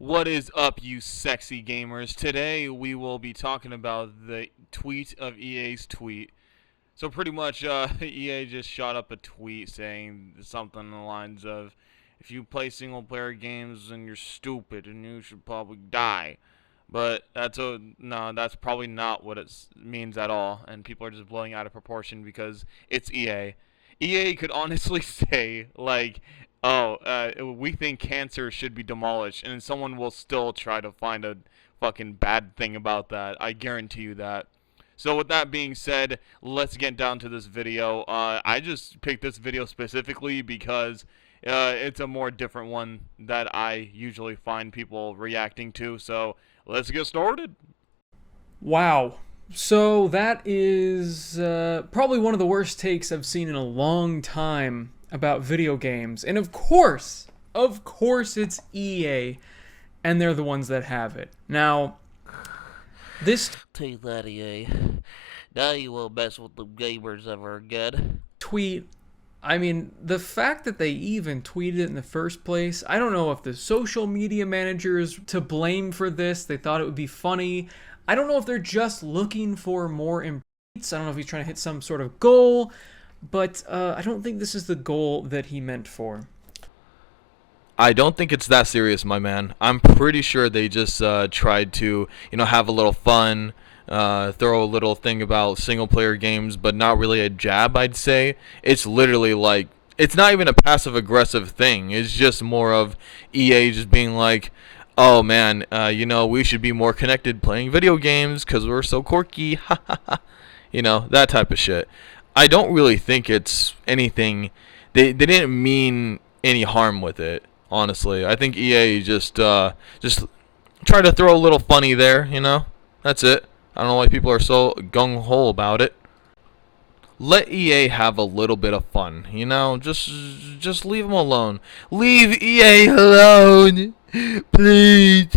What is up, you sexy gamers? Today we will be talking about the tweet of EA's tweet. So pretty much, EA just shot up a tweet saying something along the lines of, "If you play single-player games, then you're stupid and you should probably die." But that's probably not what it means at all, and people are just blowing out of proportion because it's EA. EA could honestly say like, "Oh, we think cancer should be demolished," and someone will still try to find a fucking bad thing about that. I guarantee you that. So with that being said, let's get down to this video. I just picked this video specifically because it's a more different one that I usually find people reacting to. So let's get started. Wow. So that is probably one of the worst takes I've seen in a long time about video games. And of course it's EA, and they're the ones that have it. Now, this Take that, EA. Now you won't mess with the gamers ever again. tweet, I mean, the fact that they even tweeted it in the first place, I don't know if the social media manager is to blame for this. They thought it would be funny. I don't know if they're just looking for more improvements. I don't know if he's trying to hit some sort of goal, but I don't think this is the goal that he meant for. I don't think it's that serious, my man. I'm pretty sure they just tried to, have a little fun, throw a little thing about single-player games, but not really a jab, I'd say. It's literally like, it's not even a passive-aggressive thing. It's just more of EA just being like, "Oh man, we should be more connected playing video games because we're so quirky." Ha ha ha. That type of shit. I don't really think it's anything. They didn't mean any harm with it. Honestly, I think EA just try to throw a little funny there. That's it. I don't know why people are so gung ho about it. Let EA have a little bit of fun. Just leave them alone. Leave EA alone, please.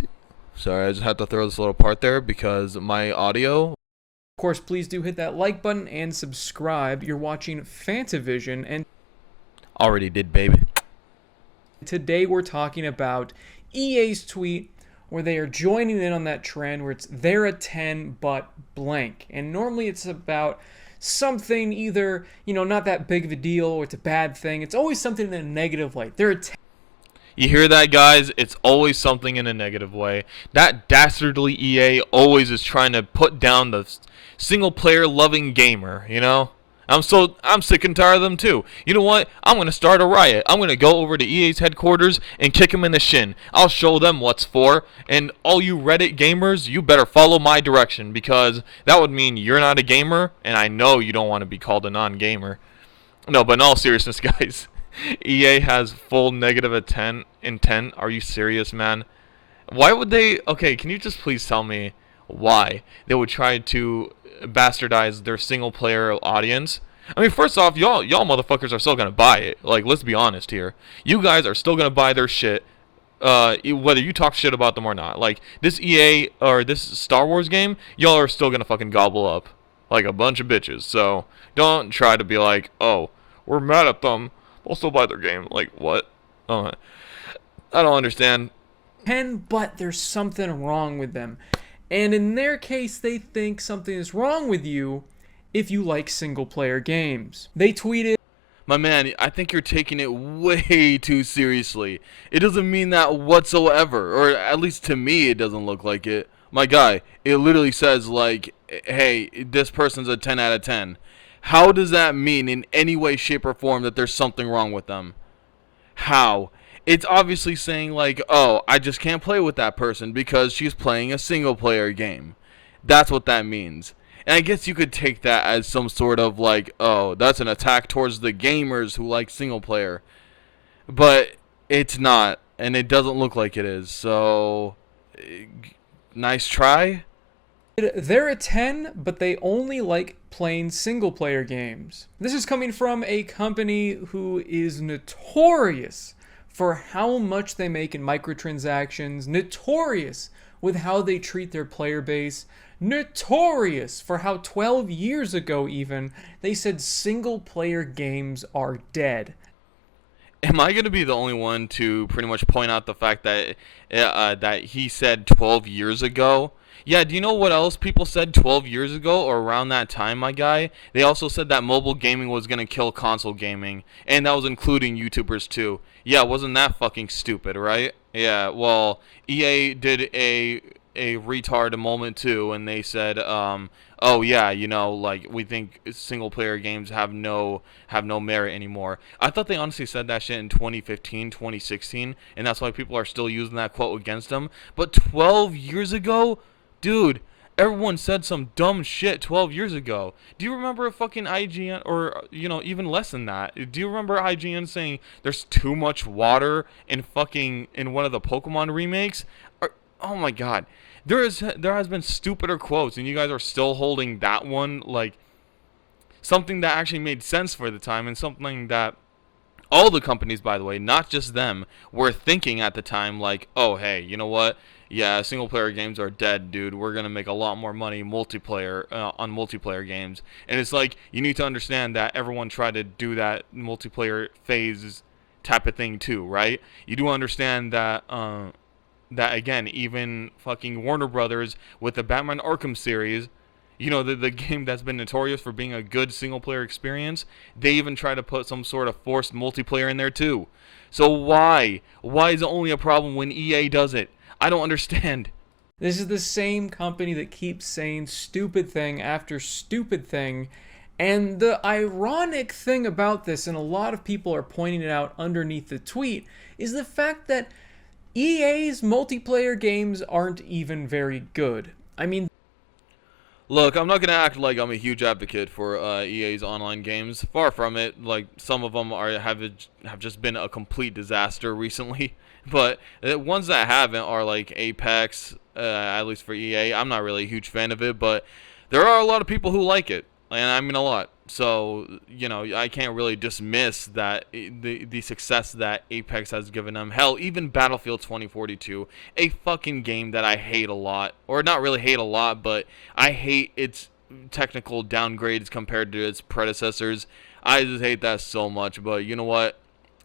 Sorry, I just had to throw this little part there because my audio. Of course, please do hit that like button and subscribe. You're watching Fantavision, and Already did, baby. today we're talking about EA's tweet where they are joining in on that trend where it's they're a 10 but blank. And normally it's about something either, not that big of a deal or it's a bad thing. It's always something in a negative light. They're a 10. You hear that, guys? It's always something in a negative way. That dastardly EA always is trying to put down the single-player loving gamer. I'm sick and tired of them too. You know what? I'm gonna start a riot. I'm gonna go over to EA's headquarters and kick them in the shin. I'll show them what's for. And all you Reddit gamers, you better follow my direction because that would mean you're not a gamer, and I know you don't want to be called a non-gamer. No, but in all seriousness, guys, EA has full negative intent. Are you serious, man? Why would they? Okay, can you just please tell me why they would try to bastardize their single player audience? I mean, first off, y'all motherfuckers are still gonna buy it. Like, let's be honest here. You guys are still gonna buy their shit, whether you talk shit about them or not. Like, this EA or this Star Wars game, y'all are still gonna fucking gobble up like a bunch of bitches. So don't try to be like, "Oh, we're mad at them. We'll still buy their game." Like, what? Oh, I don't understand. 10, but there's something wrong with them. And in their case, they think something is wrong with you if you like single player games. They tweeted, My man, I think you're taking it way too seriously. It doesn't mean that whatsoever, or at least to me it doesn't look like it. My guy, it literally says like, "Hey, this person's a 10 out of 10." How does that mean in any way, shape, or form that there's something wrong with them? How? It's obviously saying like, "Oh, I just can't play with that person because she's playing a single player game." That's what that means. And I guess you could take that as some sort of like, "Oh, that's an attack towards the gamers who like single player." But it's not, and it doesn't look like it is. So, nice try. they're a 10, but they only like playing single player games. This is coming from a company who is notorious for how much they make in microtransactions, notorious with how they treat their player base, notorious for how 12 years ago even they said single player games are dead. Am I gonna be the only one to pretty much point out the fact that that he said 12 years ago? Yeah, do you know what else people said 12 years ago or around that time, my guy? They also said that mobile gaming was gonna kill console gaming, and that was including YouTubers too. Yeah, wasn't that fucking stupid, right? Yeah, well, EA did a retard moment too, and they said, oh yeah, you know, like we think single player games have no merit anymore. I thought they honestly said that shit in 2015, 2016, and that's why people are still using that quote against them. But 12 years ago, dude, everyone said some dumb shit 12 years ago. Do you remember fucking IGN, or you know, even less than that? Do you remember IGN saying there's too much water in one of the Pokemon remakes? Oh my god. There has been stupider quotes, and you guys are still holding that one like something that actually made sense for the time, and something that all the companies, by the way, not just them, were thinking at the time, like, oh hey, you know what? Yeah, single player games are dead, dude. We're gonna make a lot more money multiplayer on multiplayer games, and it's like you need to understand that everyone tried to do that multiplayer phase type of thing too, right? You do understand that that again, even fucking Warner Brothers with the Batman Arkham series, you know, the game that's been notorious for being a good single player experience, they even try to put some sort of forced multiplayer in there too. So why? Why is it only a problem when EA does it? I don't understand. This is the same company that keeps saying stupid thing after stupid thing. And the ironic thing about this, and a lot of people are pointing it out underneath the tweet, is the fact that EA's multiplayer games aren't even very good. I mean, Look, I'm not gonna act like I'm a huge advocate for EA's online games. Far from it. Like some of them have just been a complete disaster recently. But ones that haven't are like Apex, at least for EA. I'm not really a huge fan of it, but there are a lot of people who like it, and I mean a lot. So you know, I can't really dismiss that the success that Apex has given them. Hell, even Battlefield 2042, a fucking game that I hate a lot, or not really hate a lot, but I hate its technical downgrades compared to its predecessors. I just hate that so much. But you know what?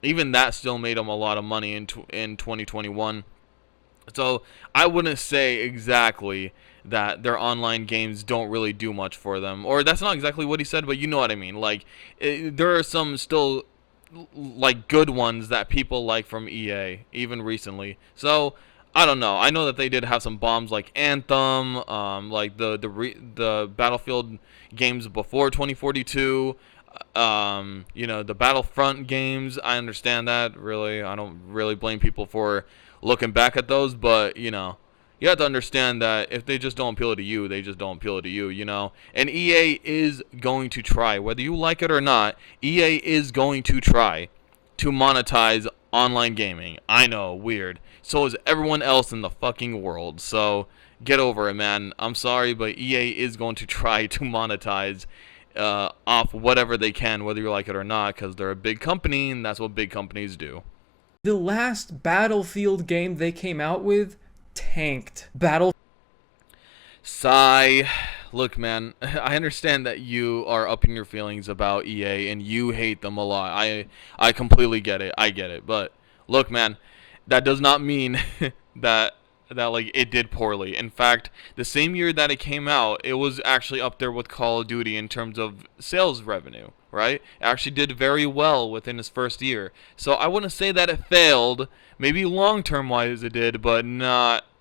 Even that still made them a lot of money in 2021. So I wouldn't say exactly that their online games don't really do much for them, or that's not exactly what he said, but you know what I mean. Like there are some still like good ones that people like from EA even recently. So I don't know. I know that they did have some bombs like Anthem, like the Battlefield games before 2042. You know, the Battlefront games. I understand that. Really, I don't really blame people for looking back at those, but you know, you have to understand that if they just don't appeal to you, they just don't appeal to you, you know? And EA is going to try, whether you like it or not, EA is going to try to monetize online gaming. I know, weird. So is everyone else in the fucking world. So get over it, man. I'm sorry, but EA is going to try to monetize off whatever they can, whether you like it or not, because they're a big company, and that's what big companies do. the last Battlefield game they came out with tanked. Sigh. Look, man, I understand that you are up in your feelings about EA and you hate them a lot. I completely get it. I get it. But look, man, that does not mean that like it did poorly. In fact, the same year that it came out, it was actually up there with Call of Duty in terms of sales revenue, right? It actually did very well within its first year. So I wouldn't say that it failed. Maybe long-term wise it did, but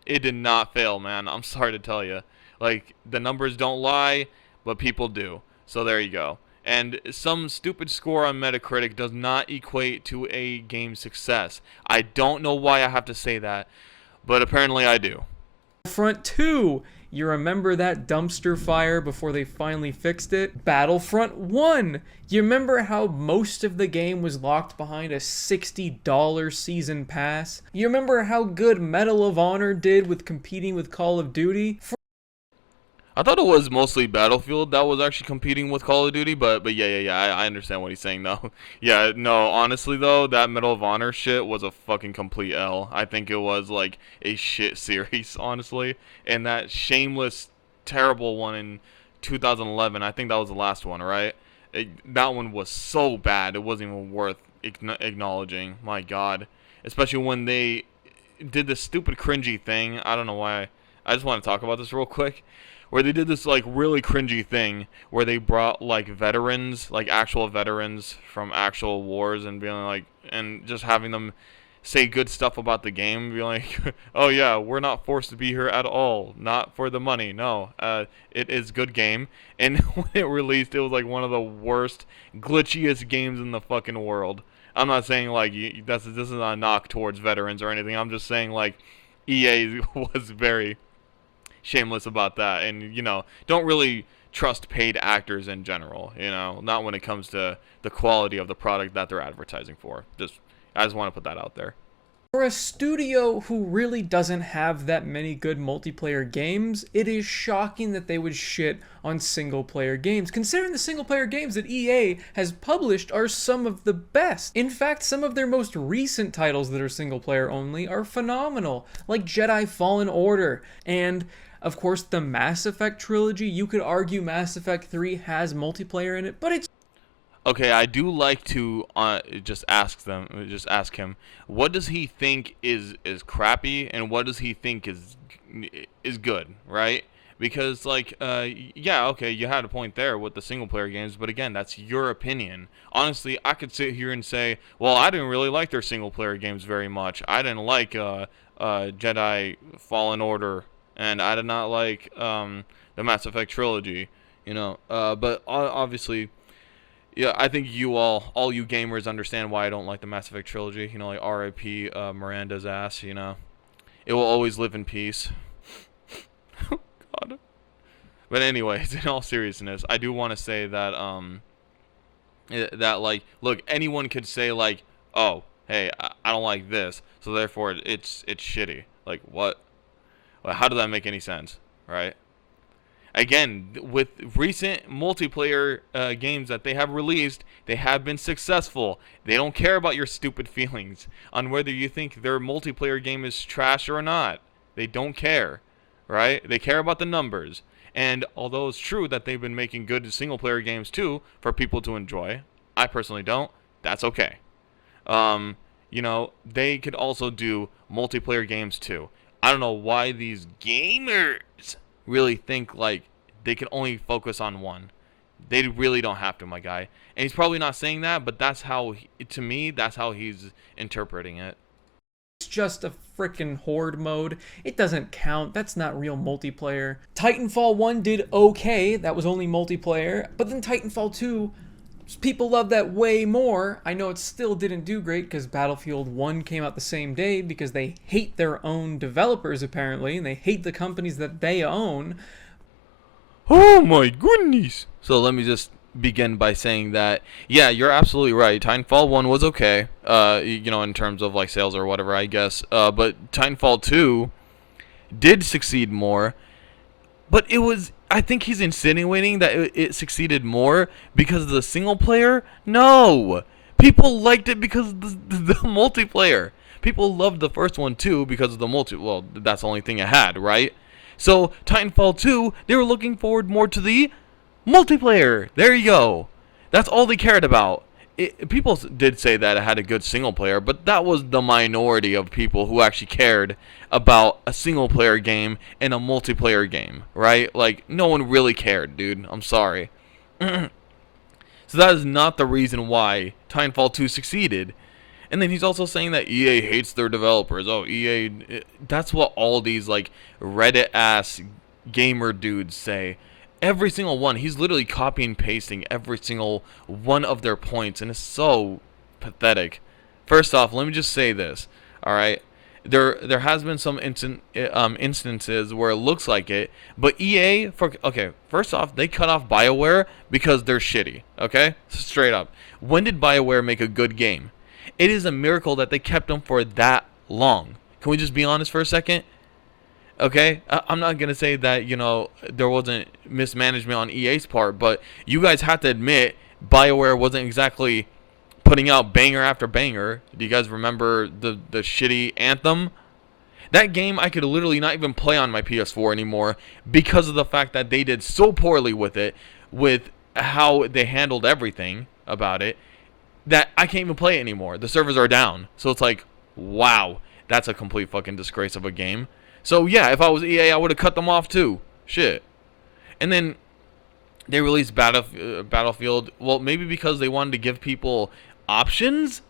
it did not fail, man. I'm sorry to tell you. Like, the numbers don't lie, but people do. So there you go. And some stupid score on Metacritic does not equate to a game's success. I don't know why I have to say that, but apparently I do. Battlefront 2. You remember that dumpster fire before they finally fixed it? Battlefront 1. You remember how most of the game was locked behind a $60 season pass? You remember how good Medal of Honor did with competing with Call of Duty? I thought it was mostly Battlefield that was actually competing with Call of Duty, but yeah. I understand what he's saying though. Yeah, no, honestly though, that Medal of Honor shit was a fucking complete L. I think it was like a shit series, honestly. And that shameless, terrible one in 2011, I think that was the last one, right? That one was so bad, it wasn't even worth acknowledging. My God, especially when they did this stupid cringy thing. I don't know why. I just want to talk about this real quick. Where they did this like really cringy thing where they brought like veterans, like actual veterans from actual wars, and being like, and just having them say good stuff about the game, be like, oh yeah, we're not forced to be here at all, not for the money, no, it is good game. And when it released, it was like one of the worst, glitchiest games in the fucking world. I'm not saying like this is not a knock towards veterans or anything. I'm just saying like EA was very shameless about that, and don't really trust paid actors in general, not when it comes to the quality of the product that they're advertising for. I just want to put that out there. For a studio who really doesn't have that many good multiplayer games, it is shocking that they would shit on single-player games, considering the single-player games that EA has published are some of the best. In fact, some of their most recent titles that are single-player only are phenomenal, like Jedi Fallen Order, and of course the Mass Effect trilogy. You could argue Mass Effect 3 has multiplayer in it, but it's Okay, I do like to just ask him, what does he think is crappy, and what does he think is good, right? Because like, yeah, okay, you had a point there with the single player games, but again, that's your opinion. Honestly, I could sit here and say, well, I didn't really like their single player games very much. I didn't like Jedi Fallen Order, and I did not like the Mass Effect trilogy, but obviously. Yeah, I think all you gamers understand why I don't like the Mass Effect trilogy. Like R.I.P. Miranda's ass, It will always live in peace. Oh, God. But anyways, in all seriousness, I do want to say that, like, look, anyone could say, like, oh, hey, I don't like this, so therefore it's shitty. Like, what? Well, how does that make any sense, right? Again, with recent multiplayer games that they have released, they have been successful. They don't care about your stupid feelings on whether you think their multiplayer game is trash or not. They don't care, right? They care about the numbers. And although it's true that they've been making good single-player games too for people to enjoy, I personally don't. That's okay. They could also do multiplayer games too. I don't know why these gamers really think like they can only focus on one. They really don't have to, my guy. And he's probably not saying that, but that's how, to me, that's how he's interpreting it. It's just a frickin' horde mode. It doesn't count. That's not real multiplayer. Titanfall 1 did okay. That was only multiplayer. But then Titanfall 2, people love that way more. I know it still didn't do great because Battlefield 1 came out the same day because they hate their own developers apparently, and they hate the companies that they own. Oh my goodness. So let me just begin by saying that, yeah, you're absolutely right. Titanfall 1 was okay, in terms of like sales or whatever, I guess. But Titanfall 2 did succeed more. But I think he's insinuating that it succeeded more because of the single player. No, people liked it because of the multiplayer. People loved the first one too because of the well, that's the only thing it had, right? So Titanfall 2, they were looking forward more to the multiplayer. There you go. That's all they cared about. People did say that it had a good single player, but that was the minority of people who actually cared about a single player game and a multiplayer game, right? Like, no one really cared, dude. I'm sorry. So that is not the reason why Titanfall 2 succeeded. And then he's also saying that EA hates their developers. Oh, EA, that's what all these like Reddit-ass gamer dudes say. Every single one. He's literally copying and pasting every single one of their points, and it's so pathetic. First off, let me just say this, all right? There has been some instances where it looks like it, but EA, first off, they cut off BioWare because they're shitty, okay? Straight up. When did BioWare make a good game? It is a miracle that they kept them for that long. Can we just be honest for a second? Okay, I'm not going to say that, there wasn't mismanagement on EA's part, but you guys have to admit BioWare wasn't exactly putting out banger after banger. Do you guys remember the shitty Anthem? That game I could literally not even play on my PS4 anymore because of the fact that they did so poorly with it, with how they handled everything about it. that I can't even play it anymore. The servers are down. So it's like, wow, that's a complete fucking disgrace of a game. So yeah, if I was EA, I would have cut them off too. Shit. And then they released Battlefield. Well, maybe because they wanted to give people options.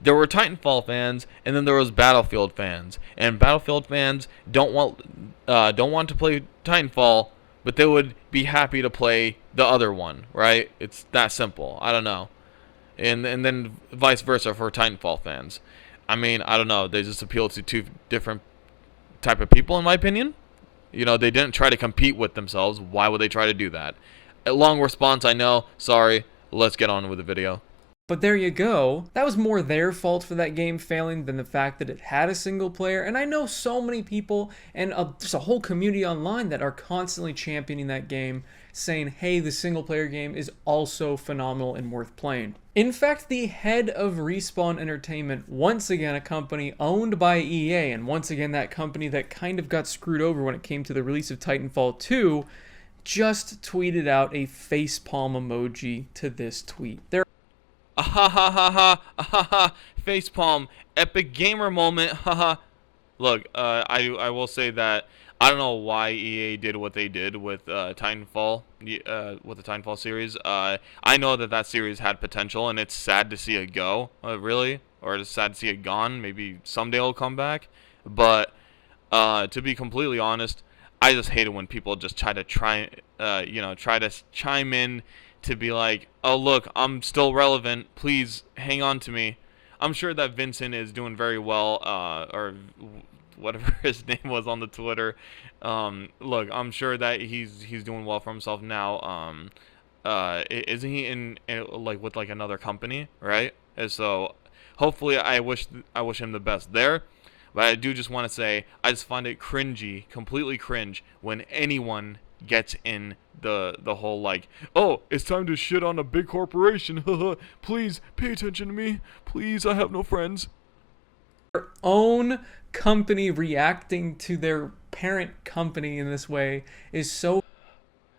There were Titanfall fans, and then there was Battlefield fans. And Battlefield fans don't want to play Titanfall, but they would be happy to play the other one, right? It's that simple. I don't know. And then vice versa for Titanfall fans. I mean, I don't know. They just appeal to two different type of people, in my opinion. You know, they didn't try to compete with themselves. Why would they try to do that? A long response, I know. Sorry. Let's get on with the video. But there you go. That was more their fault for that game failing than the fact that it had a single player. And I know so many people and there's a whole community online that are constantly championing that game, saying, hey, the single player game is also phenomenal and worth playing. In fact, the head of Respawn Entertainment, once again a company owned by EA, and once again that company that kind of got screwed over when it came to the release of Titanfall 2, just tweeted out a facepalm emoji to this tweet. There Ha ha ha ha ha ha. Facepalm. Epic gamer moment. Ha ha. Look, I will say that I don't know why EA did what they did with Titanfall, with the Titanfall series. I know that series had potential, and it's sad to see it go. Really, or it's sad to see it gone. Maybe someday it'll come back. But to be completely honest, I just hate it when people just try to try to chime in to be like, oh look, I'm still relevant. Please hang on to me. I'm sure that Vincent is doing very well, or whatever his name was on the Twitter. Look, I'm sure that he's doing well for himself now. Isn't he in like with like another company, right? And so hopefully I wish him the best there. But I do just want to say I just find it cringy, completely cringe, when anyone gets in the whole like, oh, it's time to shit on a big corporation. Please pay attention to me. Please, I have no friends. their own company reacting to their parent company in this way is so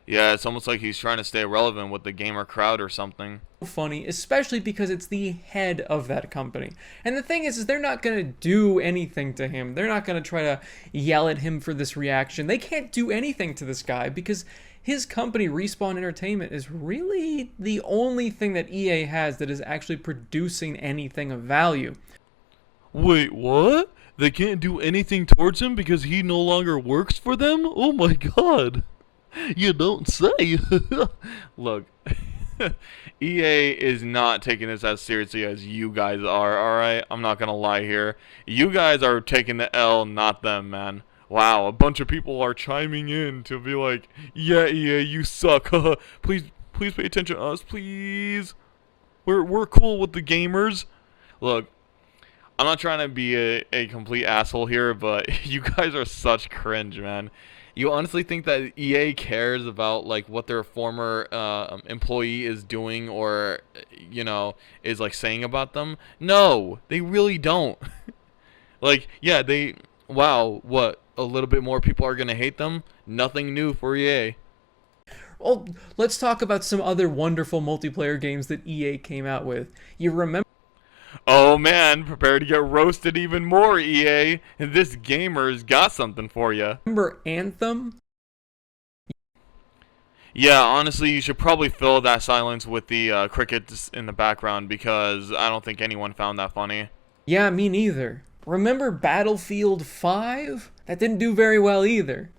Yeah, it's almost like he's trying to stay relevant with the gamer crowd or something. funny, especially because it's the head of that company. And the thing is they're not going to do anything to him. They're not going to try to yell at him for this reaction. They can't do anything to this guy because his company, Respawn Entertainment, is really the only thing that EA has that is actually producing anything of value. Wait, what? They can't do anything towards him because he no longer works for them? Oh my god. You don't say. Look, EA is not taking this as seriously as you guys are, alright? I'm not gonna lie here. You guys are taking the L, not them, man. Wow, a bunch of people are chiming in to be like, yeah, EA, you suck. Please pay attention to us, please. We're cool with the gamers. Look, I'm not trying to be a complete asshole here, but you guys are such cringe, man. You honestly think that EA cares about like what their former employee is doing or is like saying about them? No, they really don't. Like, yeah, wow, what? A little bit more people are gonna hate them? Nothing new for EA. Well, let's talk about some other wonderful multiplayer games that EA came out with. You remember Oh man, prepare to get roasted even more, EA. This gamer's got something for you. Anthem? Yeah, honestly, you should probably fill that silence with the crickets in the background because I don't think anyone found that funny. Yeah, me neither. Remember Battlefield 5? That didn't do very well either.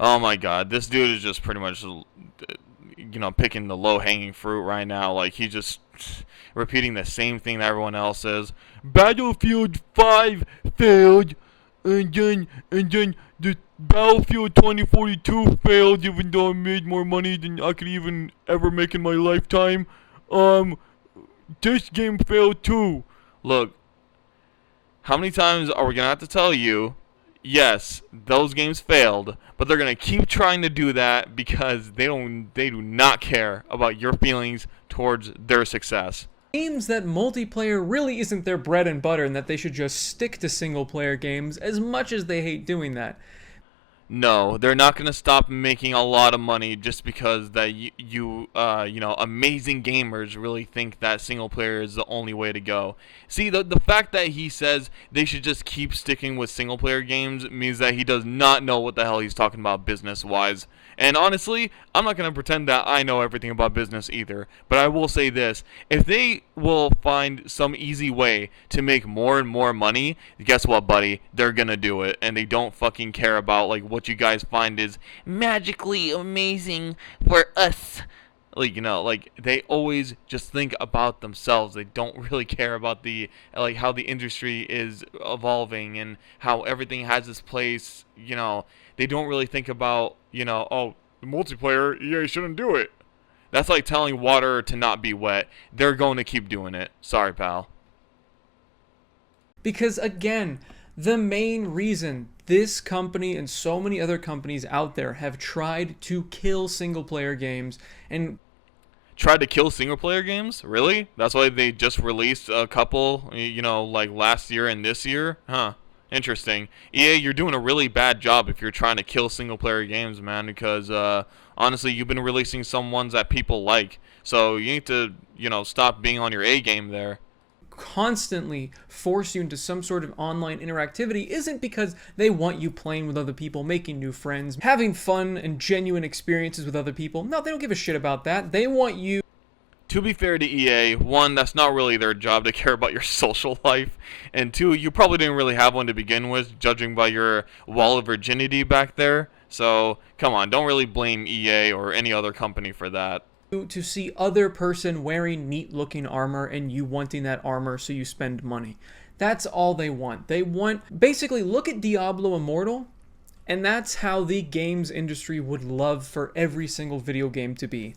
Oh my god, this dude is just pretty much, picking the low-hanging fruit right now. Like, he just repeating the same thing that everyone else says. Battlefield 5 failed, and then the Battlefield 2042 failed, even though I made more money than I could even ever make in my lifetime. This game failed too. Look, how many times are we gonna have to tell you, yes, those games failed, but they're gonna keep trying to do that because they do not care about your feelings towards their success. Seems that multiplayer really isn't their bread and butter and that they should just stick to single player games as much as they hate doing that. No, they're not gonna stop making a lot of money just because that amazing gamers really think that single player is the only way to go. See, the fact that he says they should just keep sticking with single player games means that he does not know what the hell he's talking about business wise. And honestly, I'm not gonna pretend that I know everything about business either. But I will say this: if they will find some easy way to make more and more money, guess what, buddy? They're gonna do it, and they don't fucking care about like what you guys find is magically amazing for us. Like, like they always just think about themselves. They don't really care about the like how the industry is evolving and how everything has its place. They don't really think about, oh, multiplayer, EA shouldn't do it. That's like telling water to not be wet. They're going to keep doing it. Sorry, pal. Because again, the main reason this company and so many other companies out there have tried to kill single player games and Tried to kill single player games? Really? That's why they just released a couple, like last year and this year? Huh. Interesting. EA, you're doing a really bad job if you're trying to kill single player games, man, because honestly, you've been releasing some ones that people like. So you need to, stop being on your A game there. constantly force you into some sort of online interactivity isn't because they want you playing with other people, making new friends, having fun and genuine experiences with other people. No, they don't give a shit about that. They want you. To be fair to EA, one, that's not really their job to care about your social life, and two, you probably didn't really have one to begin with, judging by your wall of virginity back there. So, come on, don't really blame EA or any other company for that. To see other person wearing neat looking armor and you wanting that armor so you spend money. That's all they want. They want, basically, look at Diablo Immortal, and that's how the games industry would love for every single video game to be.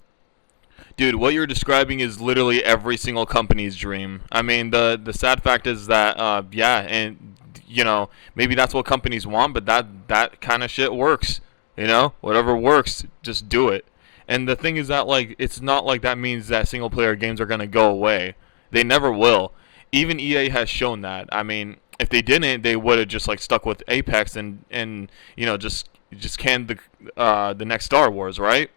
Dude, what you're describing is literally every single company's dream. I mean, the sad fact is that, and, maybe that's what companies want, but that kind of shit works. Whatever works, just do it. And the thing is that, like, it's not like that means that single-player games are going to go away. They never will. Even EA has shown that. I mean, if they didn't, they would have just, like, stuck with Apex and just canned the next Star Wars, right?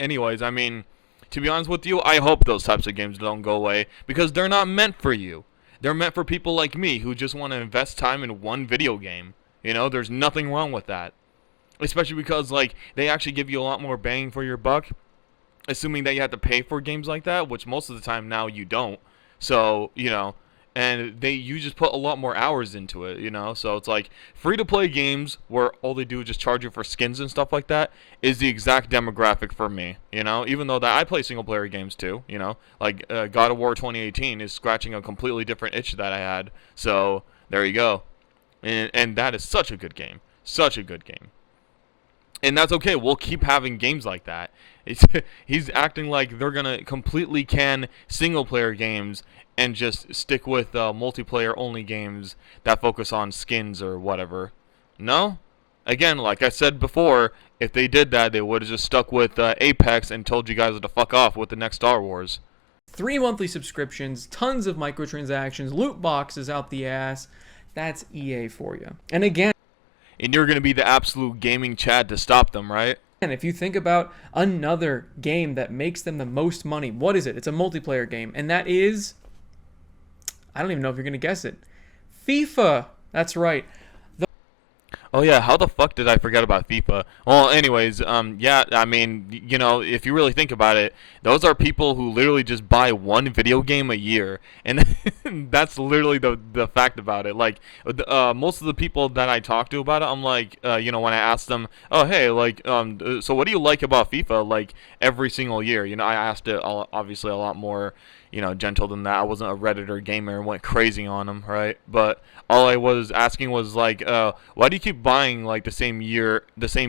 Anyways, I mean, to be honest with you, I hope those types of games don't go away because they're not meant for you. They're meant for people like me who just want to invest time in one video game. There's nothing wrong with that. Especially because, like, they actually give you a lot more bang for your buck, assuming that you have to pay for games like that, which most of the time now you don't. So, and you just put a lot more hours into it, So it's like free-to-play games where all they do is just charge you for skins and stuff like that is the exact demographic for me, Even though that I play single-player games too, Like God of War 2018 is scratching a completely different itch that I had. So there you go. And that is such a good game. Such a good game. And that's okay. We'll keep having games like that. He's acting like they're going to completely can single-player games and just stick with multiplayer-only games that focus on skins or whatever. No? Again, like I said before, if they did that, they would have just stuck with Apex and told you guys to fuck off with the next Star Wars. 3 monthly subscriptions, tons of microtransactions, loot boxes out the ass. That's EA for you. And again, and you're going to be the absolute gaming Chad to stop them, right? and if you think about another game that makes them the most money, what is it? It's a multiplayer game, and that is, I don't even know if you're going to guess it, FIFA. That's right. Oh yeah, how the fuck did I forget about FIFA? Well, anyways, yeah, I mean, if you really think about it, those are people who literally just buy one video game a year, and that's literally the fact about it. Like, most of the people that I talk to about it, I'm like, when I ask them, oh hey, like, so what do you like about FIFA? Like every single year, I asked it obviously a lot more, gentle than that. I wasn't a Redditor gamer and went crazy on them, right? But all I was asking was like, why do you keep buying like the same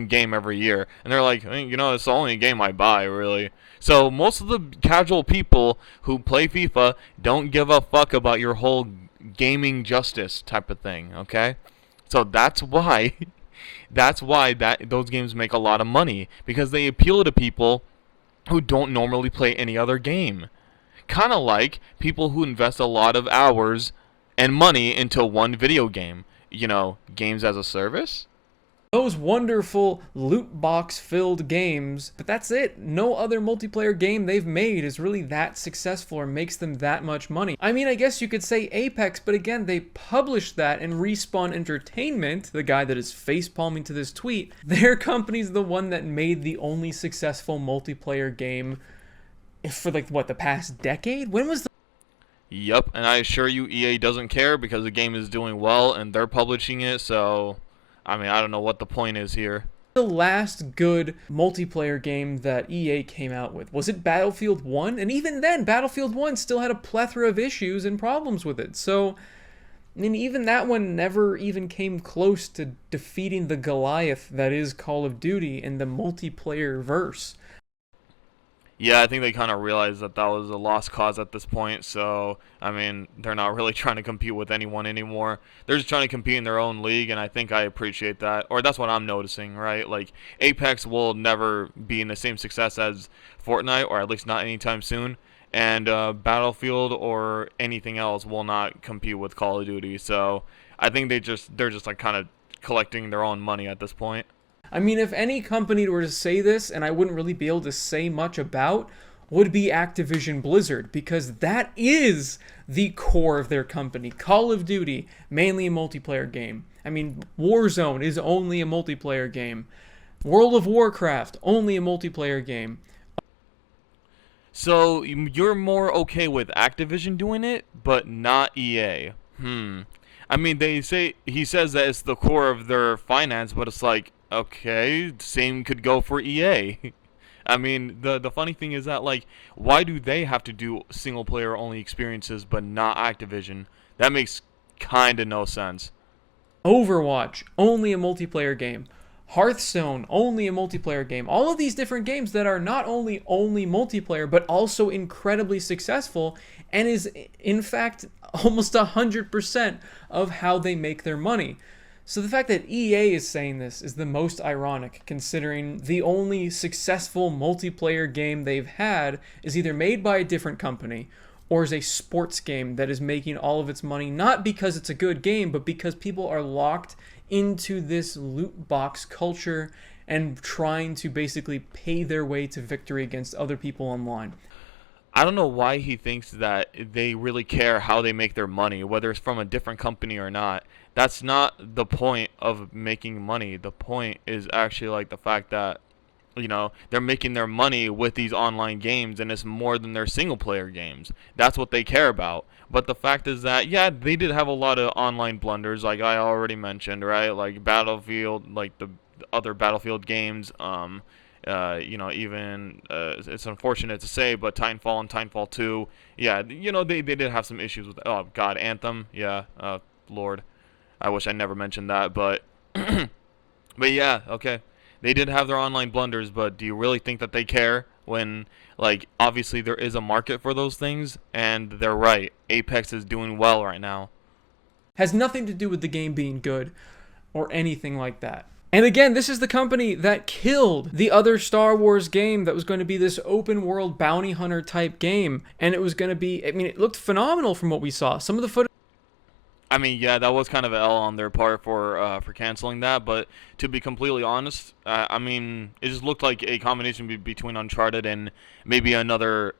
game every year? And they're like, it's the only game I buy, really. So most of the casual people who play FIFA don't give a fuck about your whole gaming justice type of thing, okay? So that's why those games make a lot of money, because they appeal to people who don't normally play any other game. Kind of like people who invest a lot of hours and money into one video game. Games as a service? those wonderful loot box filled games, but that's it. No other multiplayer game they've made is really that successful or makes them that much money. I mean, I guess you could say Apex, but again, they published that, and Respawn Entertainment, the guy that is facepalming to this tweet, their company's the one that made the only successful multiplayer game for like what, the past decade? When was the Yep, and I assure you EA doesn't care because the game is doing well and they're publishing it, so I mean, I don't know what the point is here. last good multiplayer game that EA came out with? Was it Battlefield 1? And even then, Battlefield 1 still had a plethora of issues and problems with it. So, I mean, even that one never even came close to defeating the Goliath that is Call of Duty in the multiplayer verse. Yeah, I think they kind of realized that that was a lost cause at this point, so, I mean, they're not really trying to compete with anyone anymore. They're just trying to compete in their own league, and I think I appreciate that. Or that's what I'm noticing, right? Like, Apex will never be in the same success as Fortnite, or at least not anytime soon, and Battlefield or anything else will not compete with Call of Duty, so I think they're just like kind of collecting their own money at this point. I mean, if any company were to say this, and I wouldn't really be able to say much about, would be Activision Blizzard, because that is the core of their company. Call of Duty, mainly a multiplayer game. I mean, Warzone is only a multiplayer game. World of Warcraft, only a multiplayer game. So you're more okay with Activision doing it, but not EA. I mean, he says that it's the core of their finance, but it's like, okay, same could go for EA. I mean, the funny thing is that, like, why do they have to do single player only experiences but not Activision? That makes kind of no sense. Overwatch, only a multiplayer game. Hearthstone, only a multiplayer game. All of these different games that are not only multiplayer, but also incredibly successful, and is, in fact, almost 100% of how they make their money. So the fact that EA is saying this is the most ironic, considering the only successful multiplayer game they've had is either made by a different company or is a sports game that is making all of its money, not because it's a good game, but because people are locked into this loot box culture and trying to basically pay their way to victory against other people online. I don't know why he thinks that they really care how they make their money, whether it's from a different company or not. That's not the point of making money. The point is actually like the fact that, you know, they're making their money with these online games, and it's more than their single player games. That's what they care about. But the fact is that, yeah, they did have a lot of online blunders, like I already mentioned, right? Like Battlefield, like the other Battlefield games, you know, even it's unfortunate to say, but Titanfall and Titanfall 2, yeah, you know, they did have some issues with, oh god, Anthem, yeah, Lord, I wish I never mentioned that, but but yeah, okay, they did have their online blunders, but do you really think that they care when, like, obviously there is a market for those things? And they're right, Apex is doing well right now. Has nothing to do with the game being good or anything like that. And again, this is the company that killed the other Star Wars game that was going to be this open world bounty hunter type game. And it was going to be, I mean, it looked phenomenal from what we saw. Some of the footage. I mean, yeah, that was kind of an L on their part for canceling that. But to be completely honest, I mean, it just looked like a combination between Uncharted and maybe another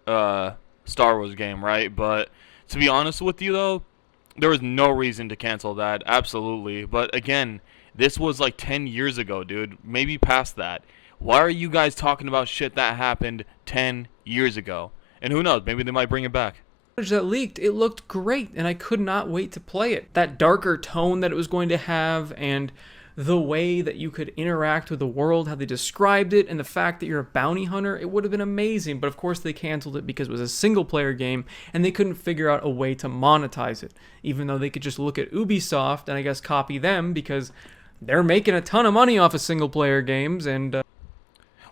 Star Wars game, right? But to be honest with you, though, there was no reason to cancel that. Absolutely. But again, this was like 10 years ago, dude. Maybe past that. Why are you guys talking about shit that happened 10 years ago? And who knows, maybe they might bring it back. That leaked, it looked great, and I could not wait to play it. That darker tone that it was going to have, and the way that you could interact with the world, how they described it, and the fact that you're a bounty hunter, it would have been amazing. But of course they canceled it because it was a single player game, and they couldn't figure out a way to monetize it, even though they could just look at Ubisoft and I guess copy them, because they're making a ton of money off of single player games. And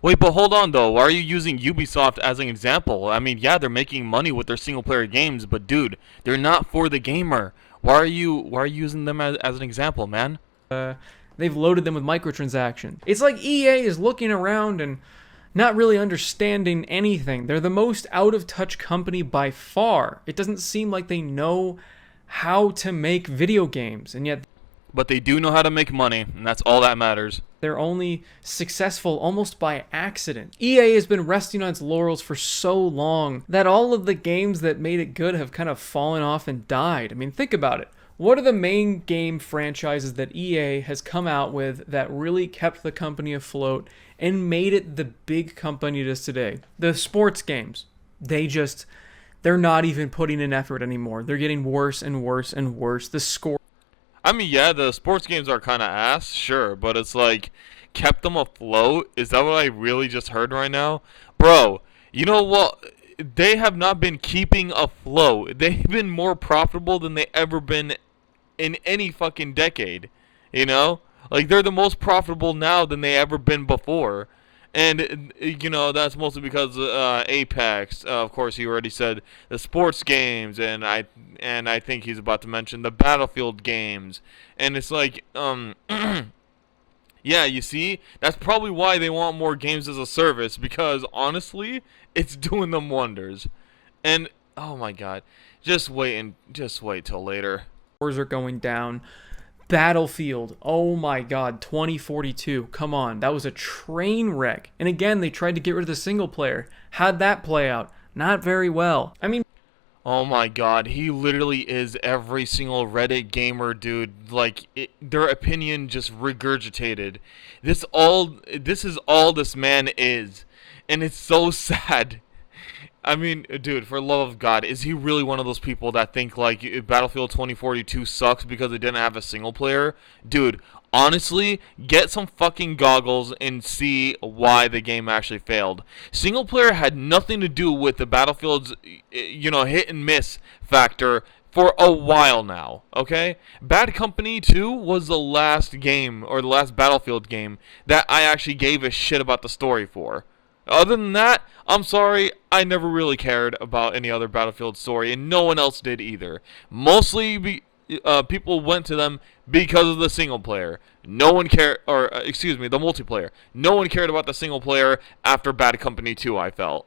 Wait, but hold on though. Why are you using Ubisoft as an example? I mean, yeah, they're making money with their single player games, but dude, they're not for the gamer. Why are you using them as an example, man? They've loaded them with microtransactions. It's like EA is looking around and not really understanding anything. They're the most out of touch company by far. It doesn't seem like they know how to make video games, and yet But they do know how to make money, and that's all that matters. They're only successful almost by accident. EA has been resting on its laurels for so long that all of the games that made it good have kind of fallen off and died. I mean, think about it. What are the main game franchises that EA has come out with that really kept the company afloat and made it the big company it is today? The sports games. They're not even putting in effort anymore. They're getting worse and worse and worse. The score. I mean, yeah, the sports games are kind of ass, sure, but it's like, kept them afloat? Is that what I really just heard right now? Bro, you know what? They have not been keeping afloat. They've been more profitable than they ever been in any fucking decade, you know? Like, they're the most profitable now than they ever been before. And, you know, that's mostly because Apex, of course, he already said the sports games, and I think he's about to mention the Battlefield games. And it's like, yeah, you see, that's probably why they want more games as a service, because honestly, it's doing them wonders. And, oh my god, just wait till later. Scores are going down. Battlefield, oh my god, 2042, come on, that was a train wreck. And again, they tried to get rid of the single player. How'd that play out? Not very well. I mean, oh my god, he literally is every single Reddit gamer, dude. Like, their opinion just regurgitated. This is all this man is. And it's so sad. I mean, dude, for the love of God, is he really one of those people that think, like, Battlefield 2042 sucks because it didn't have a single player? Dude, honestly, get some fucking goggles and see why the game actually failed. Single player had nothing to do with the Battlefield's, you know, hit and miss factor for a while now, okay? Bad Company 2 was the last game, or the last Battlefield game, that I actually gave a shit about the story for. Other than that, I'm sorry, I never really cared about any other Battlefield story, and no one else did either. Mostly, people went to them because of the single player. No one cared, or excuse me, the multiplayer. No one cared about the single player after Bad Company 2, I felt.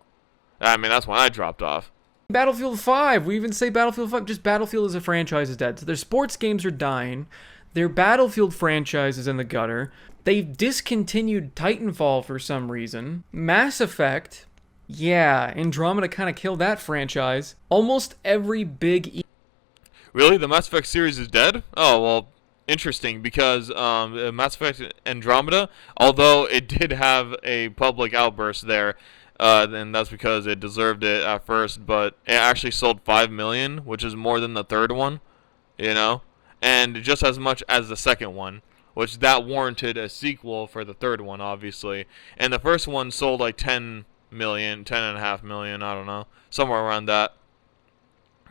I mean, that's when I dropped off. Battlefield 5, we even say Battlefield 5, just Battlefield as a franchise is dead. So their sports games are dying. Their Battlefield franchise is in the gutter. They've discontinued Titanfall for some reason. Mass Effect, yeah, Andromeda kind of killed that franchise. Almost every big... Really? The Mass Effect series is dead? Oh, well, interesting, because Mass Effect Andromeda, although it did have a public outburst there, and that's because it deserved it at first, but it actually sold 5 million, which is more than the third one, you know? And just as much as the second one, which that warranted a sequel for the third one, obviously. And the first one sold like 10 million, 10.5 million, I don't know, somewhere around that.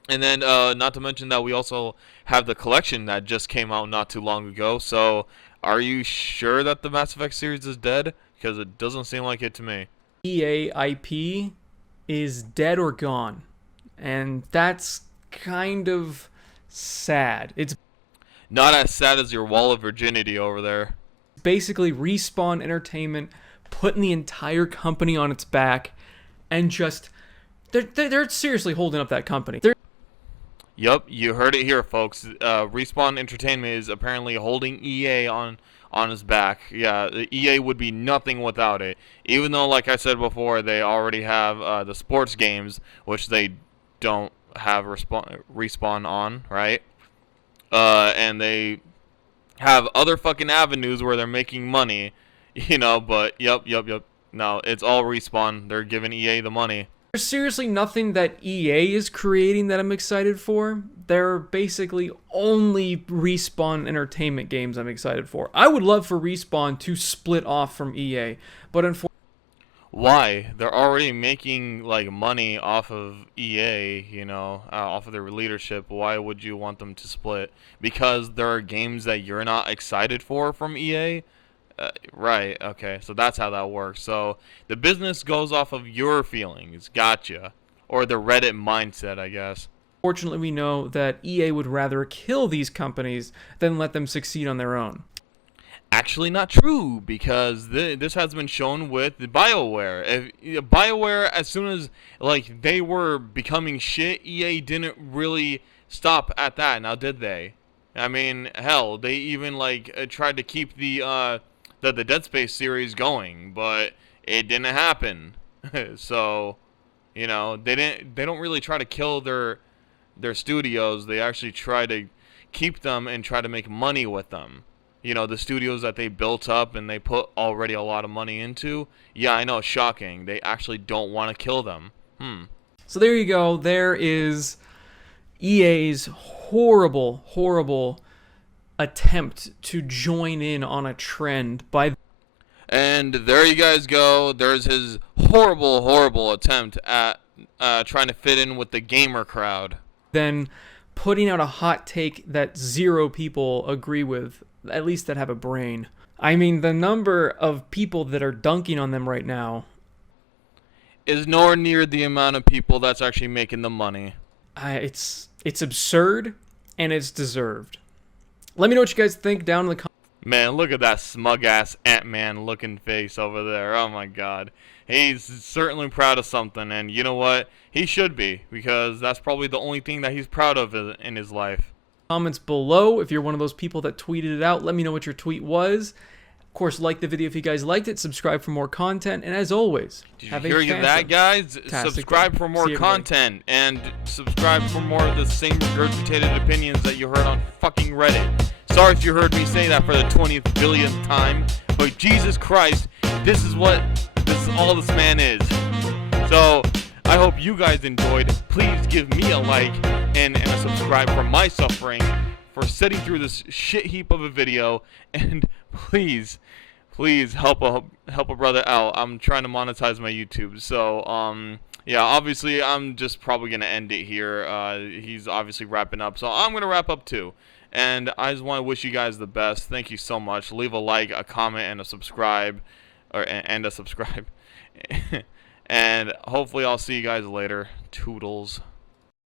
And then, not to mention that we also have the collection that just came out not too long ago. So, are you sure that the Mass Effect series is dead? Because it doesn't seem like it to me. EA IP is dead or gone. And that's kind of sad. It's not as sad as your wall of virginity over there. Basically, Respawn Entertainment putting the entire company on its back and just... They're seriously holding up that company. Yup, you heard it here, folks. Respawn Entertainment is apparently holding EA on his back. Yeah, the EA would be nothing without it. Even though, like I said before, they already have the sports games, which they don't have Respawn on, right? And they have other fucking avenues where they're making money, you know, but yep. No, it's all Respawn. They're giving EA the money. There's seriously nothing that EA is creating that I'm excited for. They're basically only Respawn Entertainment games I'm excited for. I would love for Respawn to split off from EA, but unfortunately... Why? They're already making, like, money off of EA, you know, off of their leadership. Why would you want them to split? Because there are games that you're not excited for from EA? Right, okay, so that's how that works. So the business goes off of your feelings, gotcha. Or the Reddit mindset, I guess. Fortunately, we know that EA would rather kill these companies than let them succeed on their own. Actually not true, because this has been shown with BioWare. BioWare, as soon as like they were becoming shit, EA didn't really stop at that, now did they? I mean, hell, they even like tried to keep the Dead Space series going, but it didn't happen. So, you know, they don't really try to kill their studios. They actually try to keep them and try to make money with them. You know, the studios that they built up and they put already a lot of money into. Yeah, I know, it's shocking. They actually don't want to kill them. So there you go. There is EA's horrible, horrible attempt to join in on a trend by And there you guys go. There's his horrible, horrible attempt at trying to fit in with the gamer crowd. then putting out a hot take that 0 people agree with, at least that have a brain. I mean, the number of people that are dunking on them right now, Is nowhere near the amount of people that's actually making the money. it's absurd and it's deserved. Let me know what you guys think down in the comments. Man, look at that smug ass Ant-Man looking face over there. Oh my god. He's certainly proud of something, and you know what? He should be, because that's probably the only thing that he's proud of in his life. Comments below. If you're one of those people that tweeted it out, let me know what your tweet was. Of course, like the video if you guys liked it, subscribe for more content, and as always, Did have you a hear that, guys? Subscribe for more See everybody. content, and subscribe for more of the same regurgitated opinions that you heard on fucking Reddit. Sorry if you heard me say that for the 20th billionth time, but Jesus Christ, this is all this man is. So, I hope you guys enjoyed. Please give me a like and a subscribe for my suffering for sitting through this shit heap of a video, and please help a brother out. I'm trying to monetize my YouTube. So, yeah, obviously I'm just probably going to end it here. He's obviously wrapping up, so I'm going to wrap up too. And I just want to wish you guys the best. Thank you so much. Leave a like, a comment, and a subscribe, and a subscribe. And hopefully I'll see you guys later. Toodles.